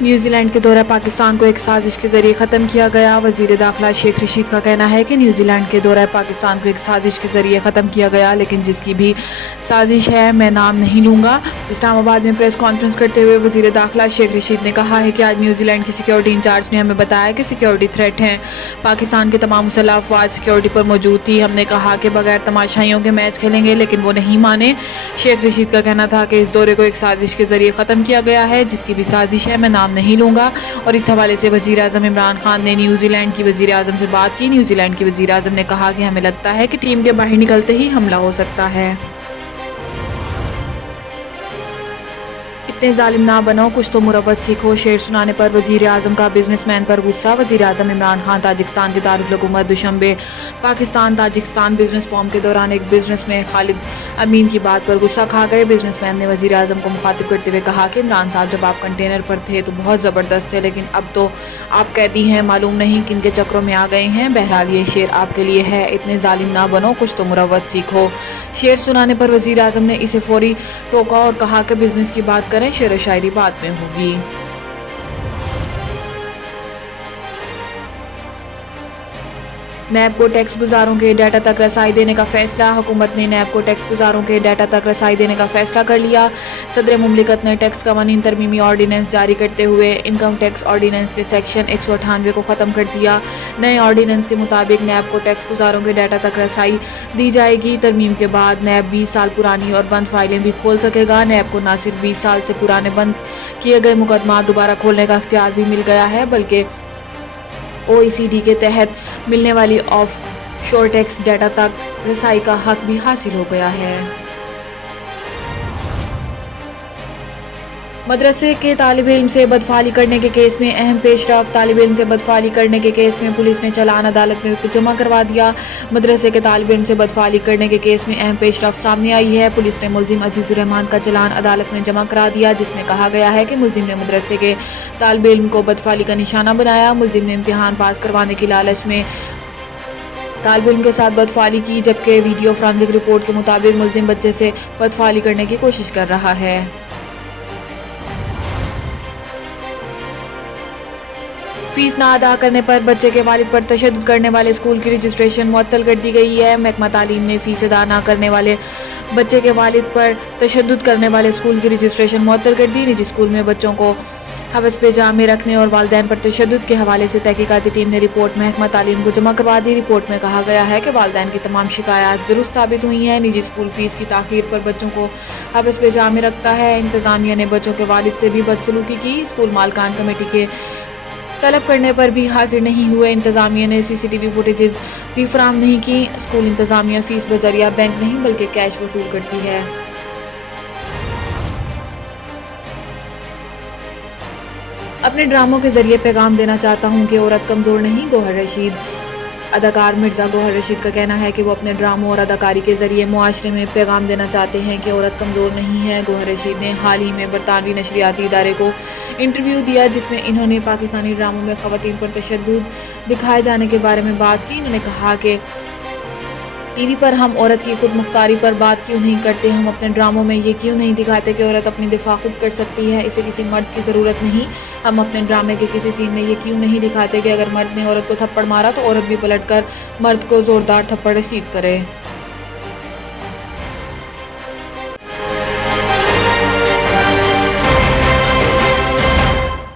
New Zealand کے دورہ پاکستان کو ایک سازش کے ذریعے ختم کیا گیا۔ وزیر داخلہ شیخ رشید کا کہنا ہے کہ نیوزی لینڈ کے دورہ پاکستان کو ایک سازش کے ذریعے ختم کیا گیا، لیکن جس کی بھی سازش ہے میں نام نہیں لوں گا۔ اسلام آباد میں پریس کانفرنس کرتے ہوئے وزیر داخلہ شیخ رشید نے کہا ہے کہ آج نیوزی لینڈ کی سیکیورٹی انچارج نے ہمیں بتایا کہ سیکیورٹی تھریٹ ہیں، پاکستان کے تمام مسلح افواج سیکیورٹی پر موجود تھی۔ ہم نے کہا کہ بغیر تماشائیوں کے میچ کھیلیں گے، لیکن وہ نہیں مانے۔ شیخ رشید کا کہنا تھا کہ اس دورے کو ایک سازش کے ذریعے ختم کیا گیا ہے، جس کی بھی سازش ہے میں نام نہیں لوں گا۔ اور اس حوالے سے وزیر اعظم عمران خان نے نیوزی لینڈ کی وزیر اعظم سے بات کی۔ نیوزی لینڈ کے وزیر اعظم نے کہا کہ ہمیں لگتا ہے کہ ٹیم کے باہر نکلتے ہی حملہ ہو سکتا ہے۔ اتنے ظالم نہ بنو، کچھ تو مروت سیکھو۔ شعر سنانے پر وزیر اعظم کا بزنس مین پر غصہ۔ وزیر اعظم عمران خان تاجکستان کے دارالحکومت دوشنبے پاکستان تاجکستان بزنس فورم کے دوران ایک بزنس مین خالد امین کی بات پر غصہ کھا گئے۔ بزنس مین نے وزیر اعظم کو مخاطب کرتے ہوئے کہا کہ عمران صاحب جب آپ کنٹینر پر تھے تو بہت زبردست تھے، لیکن اب تو آپ قیدی ہیں، معلوم نہیں کن کے چکروں میں آ گئے ہیں۔ بہرحال یہ شعر آپ کے لیے ہے، اتنے ظالم نہ بنو، کچھ تو مروت سیکھو۔ شعر سنانے پر وزیر اعظم نے اسے فوری ٹوکا اور کہا کہ بزنس کی بات کریں، شعر و شاعری بعد میں ہوگی۔ نیب کو ٹیکس گزاروں کے ڈیٹا تک رسائی دینے کا فیصلہ۔ حکومت نے نیب کو ٹیکس گزاروں کے ڈیٹا تک رسائی دینے کا فیصلہ کر لیا۔ صدر مملکت نے ٹیکس قوانین ترمیمی آرڈیننس جاری کرتے ہوئے انکم ٹیکس آرڈیننس کے سیکشن 198 کو ختم کر دیا۔ نئے آرڈیننس کے مطابق نیب کو ٹیکس گزاروں کے ڈیٹا تک رسائی دی جائے گی۔ ترمیم کے بعد نیب 20 سال پرانی اور بند فائلیں بھی کھول سکے گا۔ نیب کو نہ صرف 20 سال سے پرانے بند کیے گئے مقدمات دوبارہ کھولنے کا اختیار بھی مل گیا ہے، بلکہ OECD کے تحت ملنے والی آف شور ٹیکس ڈیٹا تک رسائی کا حق بھی حاصل ہو گیا ہے۔ مدرسے کے طالب علم سے بدفعلی کرنے کے کیس میں اہم پیش رفت۔ طالب علم سے بدفعلی کرنے کے کیس میں پولیس نے چالان عدالت میں جمع کروا دیا۔ مدرسے کے طالب علم سے بدفعلی کرنے کے کیس میں اہم پیش رفت سامنے آئی ہے۔ پولیس نے ملزم عزیز الرحمان کا چالان عدالت میں جمع کرا دیا، جس میں کہا گیا ہے کہ ملزم نے مدرسے کے طالب علم کو بدفعلی کا نشانہ بنایا۔ ملزم نے امتحان پاس کروانے کی لالچ میں طالب علم کے ساتھ بدفعلی کی، جبکہ ویڈیو فورینسک رپورٹ کے مطابق ملزم بچے سے بدفعلی کرنے کی کوشش کر رہا ہے۔ فیس نہ ادا کرنے پر بچے کے والد پر تشدد کرنے والے اسکول کی رجسٹریشن معطل کر دی گئی ہے۔ محکمہ تعلیم نے فیس ادا نہ کرنے والے بچے کے والد پر تشدد کرنے والے اسکول کی رجسٹریشن معطل کر دی۔ نجی اسکول میں بچوں کو حوث پہ جا میں رکھنے اور والدین پر تشدد کے حوالے سے تحقیقاتی ٹیم نے رپورٹ محکمہ تعلیم کو جمع کروا دی۔ رپورٹ میں کہا گیا ہے کہ والدین کی تمام شکایات درست ثابت ہوئی ہیں۔ نجی اسکول فیس کی تاخیر پر بچوں کو حوث پہ جا میں رکھتا ہے۔ انتظامیہ نے بچوں کے والد سے بھی بدسلوکی کی۔ اسکول مالکان کمیٹی کے طلب کرنے پر بھی حاضر نہیں ہوئے۔ انتظامیہ نے CCTV فوٹیجز بھی فراہم نہیں کی۔ اسکول انتظامیہ فیس بذریعہ بینک نہیں بلکہ کیش وصول کرتی ہے۔ اپنے ڈراموں کے ذریعے پیغام دینا چاہتا ہوں کہ عورت کمزور نہیں، گوہر رشید۔ اداکار مرزا گوہر رشید کا کہنا ہے کہ وہ اپنے ڈراموں اور اداکاری کے ذریعے معاشرے میں پیغام دینا چاہتے ہیں کہ عورت کمزور نہیں ہے۔ گوہر رشید نے حال ہی میں برطانوی نشریاتی ادارے کو انٹرویو دیا، جس میں انہوں نے پاکستانی ڈراموں میں خواتین پر تشدد دکھائے جانے کے بارے میں بات کی۔ انہوں نے کہا کہ ٹی وی پر ہم عورت کی خود مختاری پر بات کیوں نہیں کرتے؟ ہم اپنے ڈراموں میں یہ کیوں نہیں دکھاتے کہ عورت اپنی دفاع خود کر سکتی ہے، اسے کسی مرد کی ضرورت نہیں؟ ہم اپنے ڈرامے کے کسی سین میں یہ کیوں نہیں دکھاتے کہ اگر مرد نے عورت کو تھپڑ مارا تو عورت بھی پلٹ کر مرد کو زوردار تھپڑ رسید کرے؟